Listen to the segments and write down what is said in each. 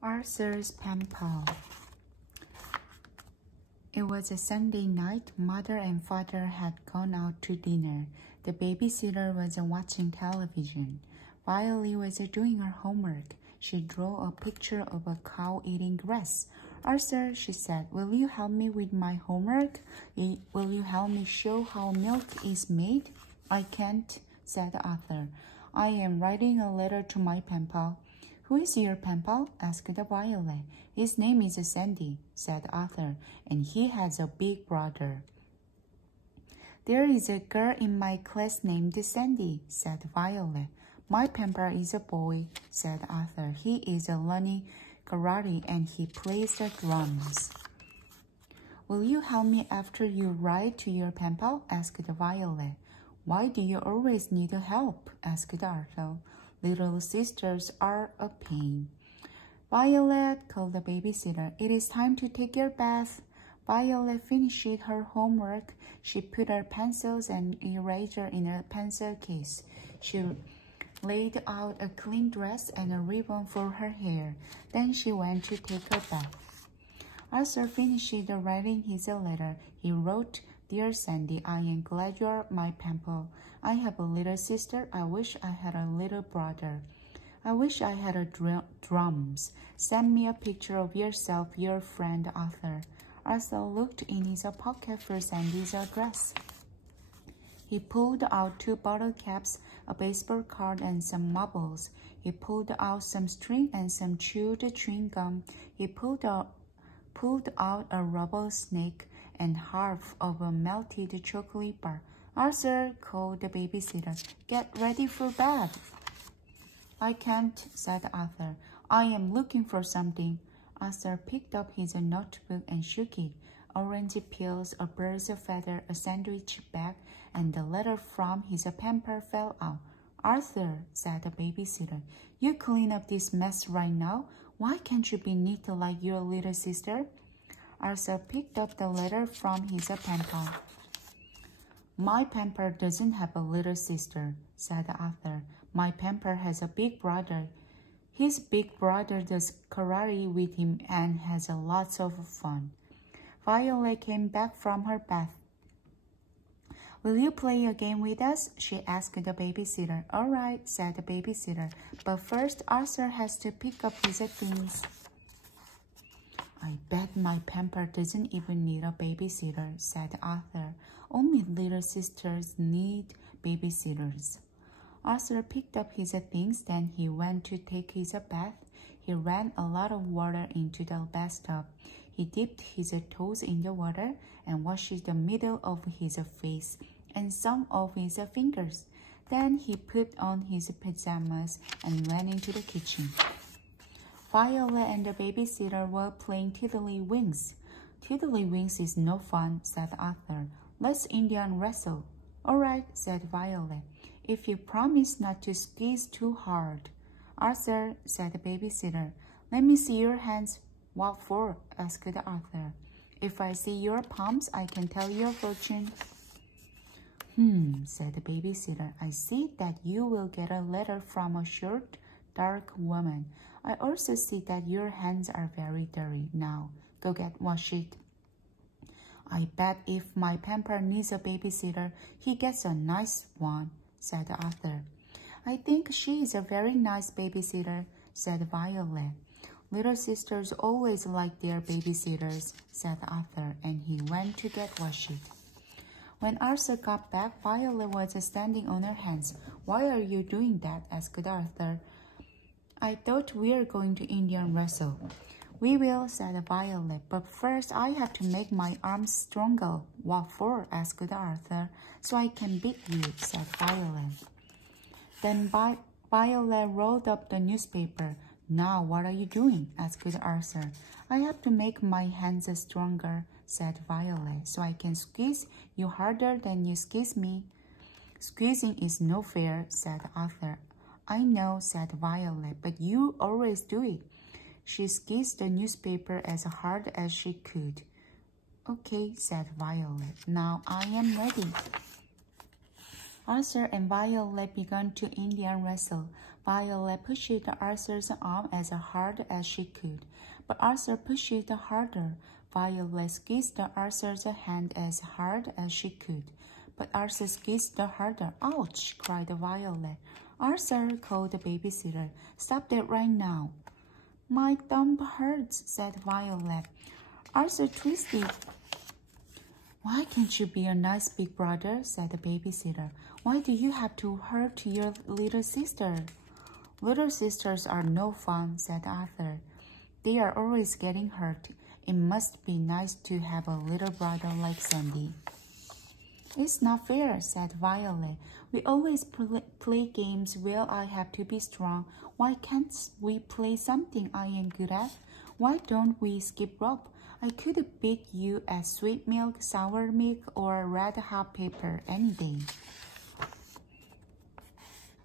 Arthur's pen pal. It was a Sunday night. Mother and father had gone out to dinner. The babysitter was watching television. Violet was doing her homework. She drew a picture of a cow eating grass. Arthur, she said, will you help me with my homework? Will you help me show how milk is made? I can't, said Arthur. I am writing a letter to my pen pal. Who is your pen pal? Asked Violet. His name is Sandy, said Arthur, and he has a big brother. There is a girl in my class named Sandy, said Violet. My pen pal is a boy, said Arthur. He is learning karate and he plays the drums. Will you help me after you write to your pen pal? Asked Violet. Why do you always need help? Asked Arthur. Little sisters are a pain. Violet, called the babysitter. It is time to take your bath. Violet finished her homework. She put her pencils and eraser in a pencil case. She laid out a clean dress and a ribbon for her hair. Then she went to take her bath. Arthur finished writing his letter. He wrote, Dear Sandy, I am glad you are my pen pal. I have a little sister. I wish I had a little brother. I wish I had drums. Send me a picture of yourself, your friend Arthur. Arthur looked in his pocket for Sandy's address. He pulled out 2 bottle caps, a baseball card, and some marbles. He pulled out some string and some chewed chewing gum. He pulled out a rubber snake and half of a melted chocolate bar. Arthur, called the babysitter. Get ready for bed. I can't, said Arthur. I am looking for something. Arthur picked up his notebook and shook it. Orange peels, a bird's feather, a sandwich bag, and the letter from his pen pal fell out. Arthur, said the babysitter, you clean up this mess right now. Why can't you be neat like your little sister? Arthur picked up the letter from his pen pal. My pen pal doesn't have a little sister, said Arthur. My pen pal has a big brother. His big brother does karate with him and has lots of fun. Violet came back from her bath. Will you play a game with us? She asked the babysitter. All right, said the babysitter. But first, Arthur has to pick up his things. I bet my pen pal doesn't even need a babysitter, said Arthur. Only little sisters need babysitters. Arthur picked up his things, then he went to take his bath. He ran a lot of water into the bathtub. He dipped his toes in the water and washed the middle of his face and some of his fingers. Then he put on his pajamas and went into the kitchen. Violet and the babysitter were playing tiddlywinks. Tiddlywinks is no fun, said Arthur. Let's Indian wrestle. All right, said Violet, if you promise not to squeeze too hard. Arthur, said the babysitter. Let me see your hands. What for? Asked Arthur. If I see your palms, I can tell your fortune. Said the babysitter. I see that you will get a letter from a short, dark woman. I also see that your hands are very dirty. Now, go get washed. I bet if my pen pal needs a babysitter, he gets a nice one, said Arthur. I think she is a very nice babysitter, said Violet. Little sisters always like their babysitters, said Arthur, and he went to get washed. When Arthur got back, Violet was standing on her hands. Why are you doing that? Asked Arthur. I thought we were going to Indian wrestle. We will, said Violet, but first I have to make my arms stronger. What for? Asked Arthur. So I can beat you, said Violet. Then Violet rolled up the newspaper. Now what are you doing? Asked Arthur. I have to make my hands stronger, said Violet, so I can squeeze you harder than you squeeze me. Squeezing is no fair, said Arthur. I know, said Violet, but you always do it. She squeezed the newspaper as hard as she could. Okay, said Violet. Now I am ready. Arthur and Violet began to Indian wrestle. Violet pushed Arthur's arm as hard as she could, but Arthur pushed harder. Violet squeezed Arthur's hand as hard as she could, but Arthur squeezed harder. Ouch! Cried Violet. Arthur, called the babysitter. Stop that right now. My thumb hurts, said Violet. Arthur twisted. Why can't you be a nice big brother, said the babysitter. Why do you have to hurt your little sister? Little sisters are no fun, said Arthur. They are always getting hurt. It must be nice to have a little brother like Sandy. It's not fair, said Violet. We always play games where I have to be strong. Why can't we play something I am good at? Why don't we skip rope? I could beat you at sweet milk, sour milk, or red hot pepper any day.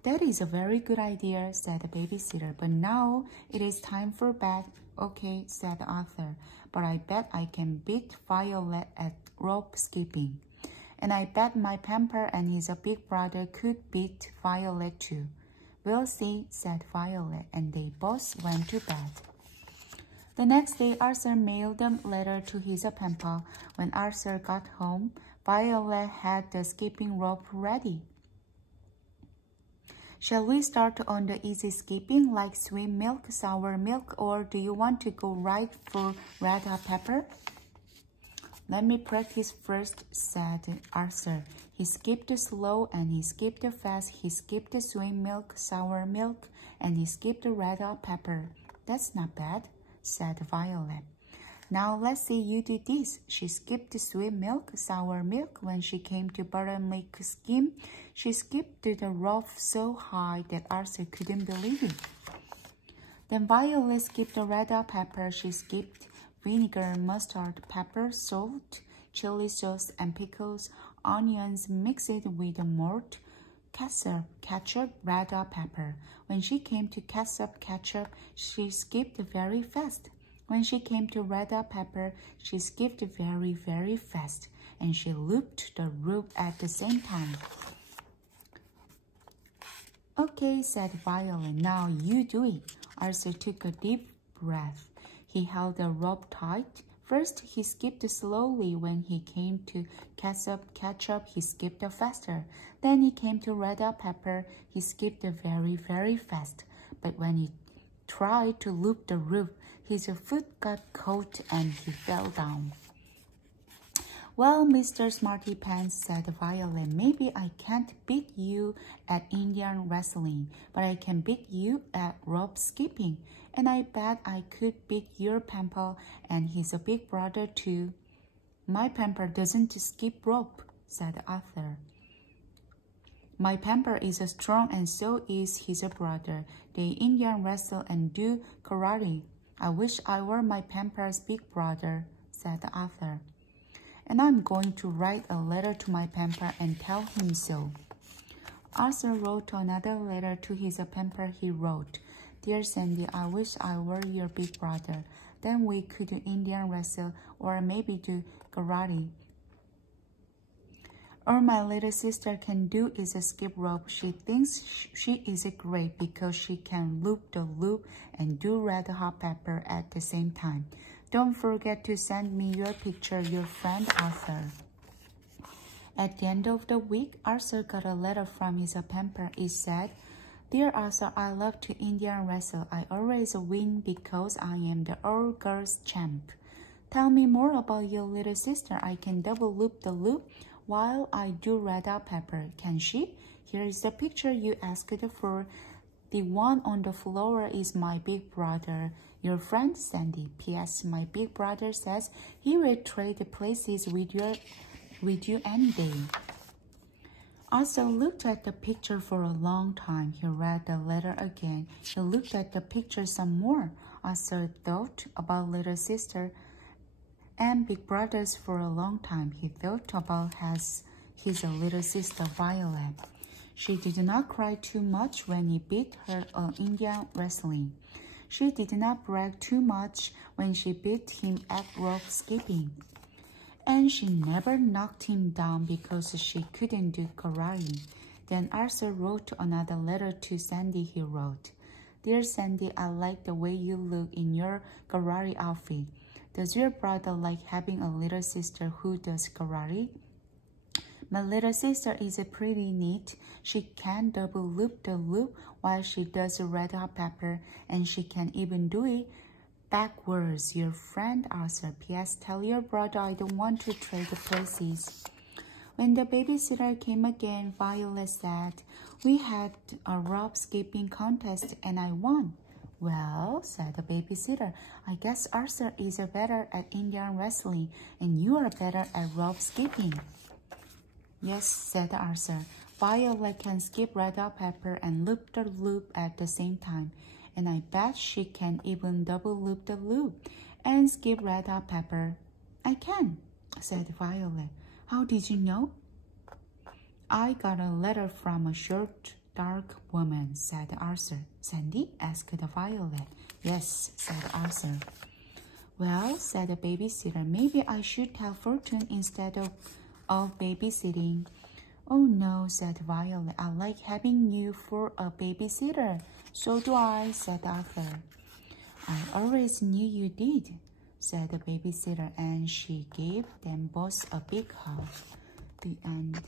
That is a very good idea, said the babysitter. But now it is time for bed. Okay, said Arthur. But I bet I can beat Violet at rope skipping. And I bet my Pamper and his big brother could beat Violet too. We'll see, said Violet, and they both went to bed. The next day, Arthur mailed a letter to his Pamper. When Arthur got home, Violet had the skipping rope ready. Shall we start on the easy skipping like sweet milk, sour milk, or do you want to go right for red hot pepper? Let me practice first, said Arthur. He skipped slow and he skipped fast. He skipped sweet milk, sour milk, and he skipped red hot pepper. That's not bad, said Violet. Now let's see you do this. She skipped sweet milk, sour milk. When she came to buttermilk skim, she skipped the rope so high that Arthur couldn't believe it. Then Violet skipped the red hot pepper. She skipped vinegar, mustard, pepper, salt, chili sauce, and pickles, onions mixed with malt, ketchup, red hot pepper. When she came to ketchup, she skipped very fast. When she came to red hot pepper, she skipped very, very fast, and she looped the rope at the same time. Okay, said Violet, now you do it. Arthur took a deep breath. He held the rope tight. First, he skipped slowly. When he came to ketchup, he skipped faster. Then he came to red hot pepper. He skipped very, very fast. But when he tried to loop the rope, his foot got caught and he fell down. Well, Mr. Smarty Pants, said Violet, maybe I can't beat you at Indian wrestling, but I can beat you at rope skipping. And I bet I could beat your Pamper and his big brother too. My Pamper doesn't skip rope, said Arthur. My Pamper is strong and so is his brother. They Indian wrestle and do karate. I wish I were my Pamper's big brother, said Arthur. And I'm going to write a letter to my Pamper and tell him so. Arthur wrote another letter to his Pamper. He wrote, Dear Sandy, I wish I were your big brother. Then we could do Indian wrestle or maybe do karate. All my little sister can do is skip rope. She thinks she is great because she can loop the loop and do red hot pepper at the same time. Don't forget to send me your picture, your friend Arthur. At the end of the week, Arthur got a letter from his Pamper. It said, Dear Arthur, I love to Indian wrestle. I always win because I am the all-girls champ. Tell me more about your little sister. I can double loop the loop while I do red hot pepper. Can she? Here is the picture you asked for. The one on the floor is my big brother, your friend Sandy. P.S. My big brother says he will trade places with you any day. Arthur looked at the picture for a long time. He read the letter again. He looked at the picture some more. Arthur thought about little sister and big brothers for a long time. He thought about his little sister Violet. She did not cry too much when he beat her at Indian wrestling. She did not brag too much when she beat him at rope skipping. And she never knocked him down because she couldn't do karate. Then Arthur wrote another letter to Sandy. He wrote, Dear Sandy, I like the way you look in your karate outfit. Does your brother like having a little sister who does karate? My little sister is pretty neat. She can double loop the loop while she does red hot pepper, and she can even do it backwards. Your friend Arthur. P.S. Tell your brother I don't want to trade places. When the babysitter came again, Violet said, We had a rope skipping contest and I won. Well, said the babysitter, I guess Arthur is better at Indian wrestling and you are better at rope skipping. Yes, said Arthur. Violet can skip red hot pepper and loop the loop at the same time. And I bet she can even double loop the loop and skip red hot pepper. I can, said Violet. How did you know? I got a letter from a short, dark woman, said Arthur. Sandy? Asked Violet. Yes, said Arthur. Well, said the babysitter, maybe I should tell Fortune instead of babysitting. Oh no, said Violet. I like having you for a babysitter. So do I, said Arthur. I always knew you did, said the babysitter, and she gave them both a big hug. The end.